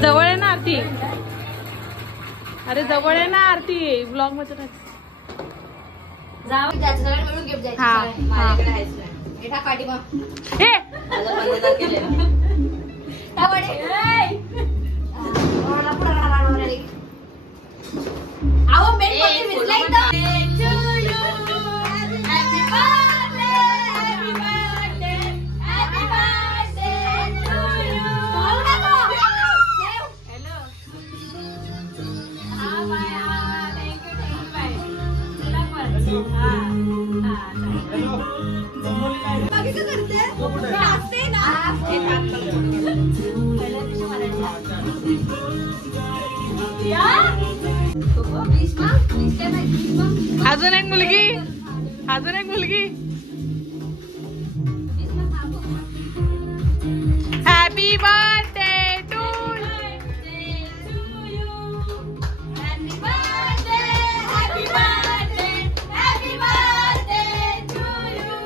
जवळ आहे ना आरती. अरे जवळ आहे ना आरती. ब्लॉग मध्ये अजून एक मुलगी. अजून एक मुलगी. Happy birthday to you. Happy birthday. Happy birthday. Happy birthday to you.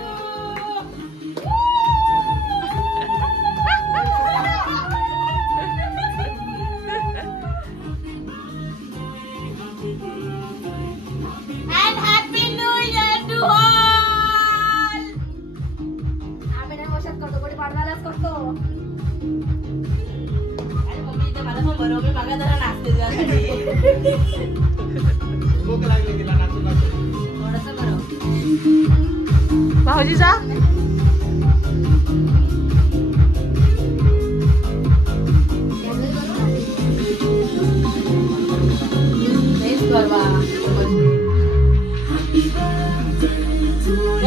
And happy new year to all. आम्ही नाही वर्षात करतो, कोणी पाडवायलाच करतो. अरे मम्मी ते मला पण बरोबर मागा जरा नाचते तुझ्यासाठी. भूक लागली तिला नाचू लागते थोडंसं बरं. भाऊजी जा.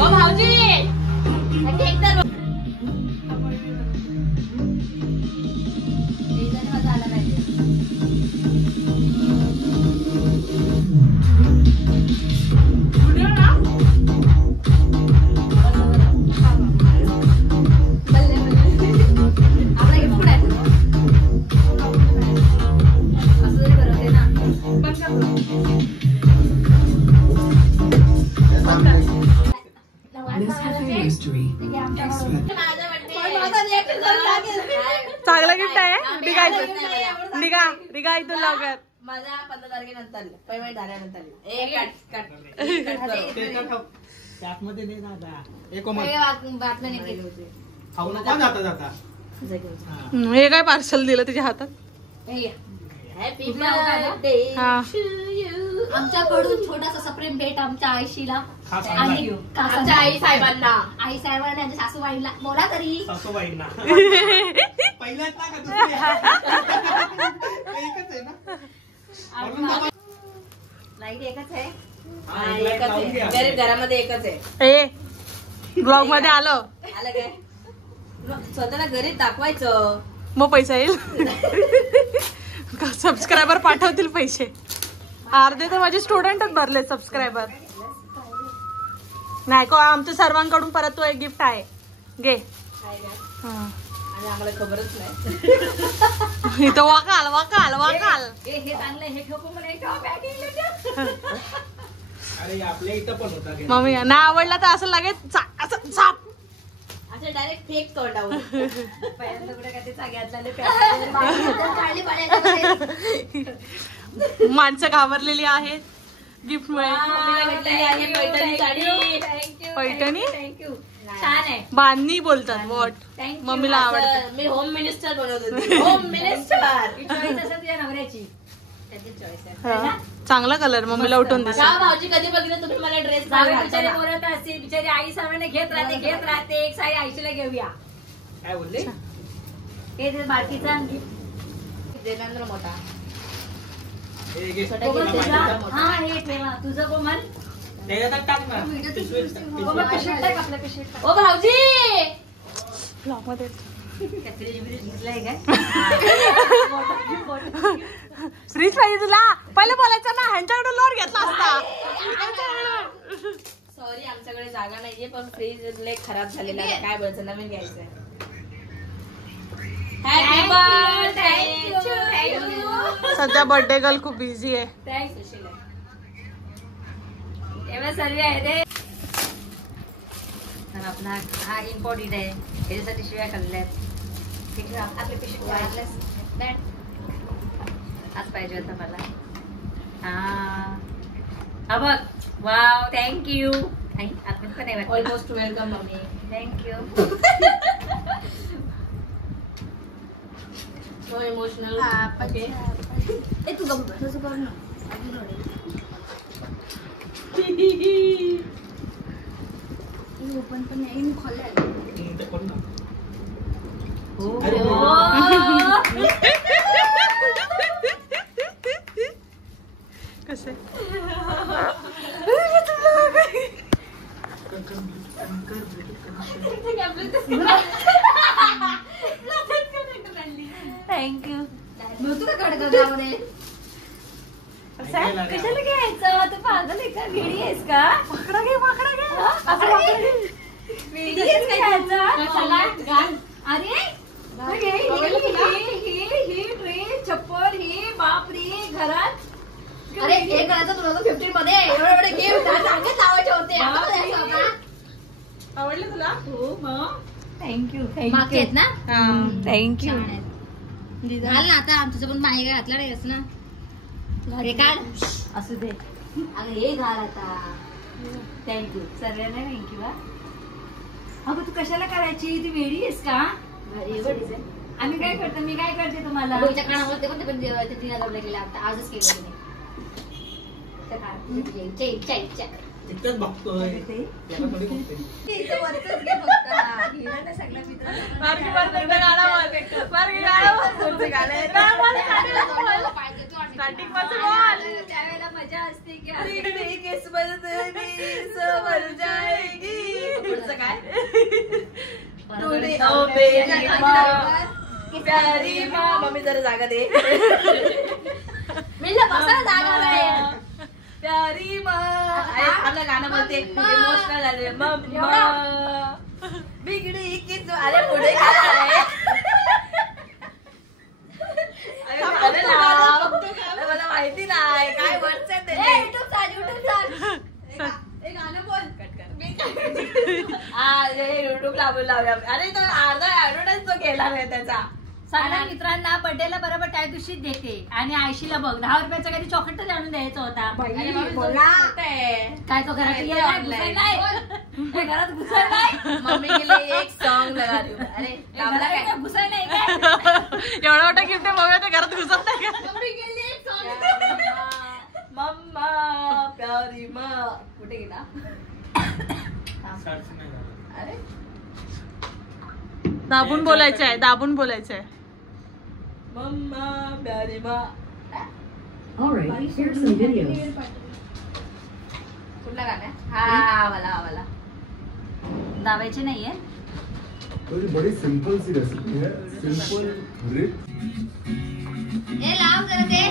भाऊजी चांगला गिफ्ट आहे. रिगा इथून लवकर. माझ्या 15 तारखेनंतर पेमेंट झाल्यानंतर हे काय पार्सल दिलं तिच्या हातात. हॅपी बर्थडे आमच्याकडून छोटासा सप्रेम भेट आमच्या आईशीला आणि आमच्या आई साहेबांना आणि सासूबाईंना. बोला तरी सासूबाईंना. पहिल्याच ना लाईट एकच आहे. गरीब घरामध्ये एकच आहे. ब्लॉग मध्ये आलं काय स्वतःला गरीब दाखवायचं मग पैसा येईल. सबस्क्रायबर पाठवतील पैसे. अर्धे तर माझे स्टुडंटच भरले सबस्क्रायबर. नाही को आमच्या सर्वांकडून परत तो एक गिफ्ट आहे. घे. आम्हाला खबरच नाही. इथं वाकाल वाकाल वाकाल. हे चांगलं हे ठोको मला आपल्या इथं पण होता. मम्मी ना आवडला तर असं लागेल असं झाप असं डायरेक्ट फेक तोंडावर. पहिल्यांदा कुठे काय ते चाग्यातले माणसं घाबरलेली आहेत गिफ्ट मुळे. पैठणी छान आहे. बांधणी बोलतात. वॉट मम्मीला आवडतं. मी होम मिनिस्टर बनवत होती. होम मिनिस्टर नवऱ्याची चांगला कलर मम्मीला उठून दिसत. भाऊजी कधी बघितलं तुम्ही मला ड्रेस बिचारी बोलत असते. बिचारी आई सामाने घेत राहते एक साडी आईशीला घेऊया काय बोलले. हे बाकीचा देवेंद्र मोठा. हा हे ठेवा तुझं कोमल. ओ भाऊजी फ्रीज पाहिजे तुला. पहिले बोलायचं ना ह्यांच्याकडे लोन घेतला असता. सॉरी आमच्याकडे जागा नाहीये पण फ्रीज लेक खराब झालेला आहे. काय बोलायचं नवीन घ्यायचंय. सध्या बर्थडे गर्ल खूप बिझी आहे. एवढं सर्व आहे ते. तर आपला हा इम्पॉर्टंट आहे, याच्यासाठी शिवाय खाल्ल्यात. आपले पिशवी आज पाहिजे होता मला. हा बघ. Wow, thank you. आपण पण नाही almost welcome mummy. Thank you. So emotional. Okay. तू गप्प बस कर ना. ओपन पण नाही खोलले. कसे थँक्यू. तू का कडकमध्ये कशाला घ्यायचं? तू पागल आहे का? वेडी आहेस का? माकडा घे, माकडा घे. वेडी आहेस का? अरे हे ड्रेस, चप्पल, हे बाप रे घरात. अरे हे करायचं तुला 15 मध्ये एवढे गेम चांगले लावायचे होते. आवडलं तुला? हो मग. थँक्यू. आहेत ना? थँक्यू. घाल ना आता. तुझं पण माही काय घातला नाही ना. हे काढ. असू दे. अगं हे घाल आता. थँक्यू. सर्वांना थँक्यू. अगं तू कशाला करायची? ती वेडी आहेस का? आम्ही काय करतो, मी काय करते तुम्हाला. कानावर ते पण 3000 गेले आता. आजच केलं इतकंच बघतोय. त्यावेळेला मजा असते की प्यारी माँ. मम्मी जरा जागा दे. मी जागा नाही. प्यारी माँ. आपलं गाणं बोलते. इमोशनल झाले. मम्मा बिगडी की तू. अरे पुढे काय मला माहिती नाही काय वर्ष गाणं बोल. युट्यूब लावूया. अरे तो अर्धा ऍडव्हर्टाईज तो केला नाही त्याचा. सगळ्या मित्रांना बर्थडेला बरोबर त्या दिवशीच देते. आणि आयशीला बघ 10 रुपयाचा काही चॉकलेट आणून द्यायचा होता. काय तो घरात घरात घुसाय नाही. मम्मी गेले एक सॉन्ग लगा देऊ. अरे घुसाय नाही काय. एवढा मोठा गिफ्ट आहे बघा, घरात घुसत नाही का. मम्मी गेली एक सॉन्ग. मम्मा प्यारी माँ. कुठे गेला? अरे दाबून बोलायचं आहे, दाबून बोलायचं आहे. मम्मा प्यारी माँ. कुठला गाणं आहे? हा वाला दाबायचे नाहीये. तो बड़ी सिंपल सी रेसिपी है. Simple rich. ए लाव जरा ते.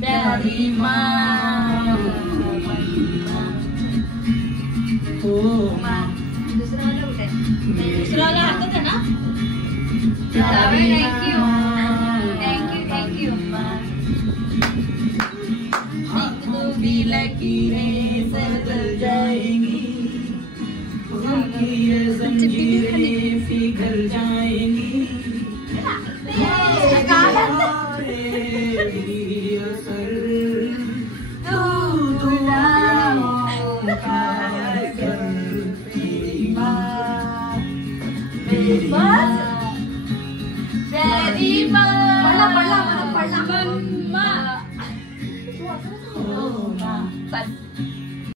प्यारी माँ. दुसरा वाला कुठे? दुसरा वाला हातात आहे ना. थँक्यू. लकीरें सजल जाएंगी, जंजीरें पिघल जाएंगी. पडला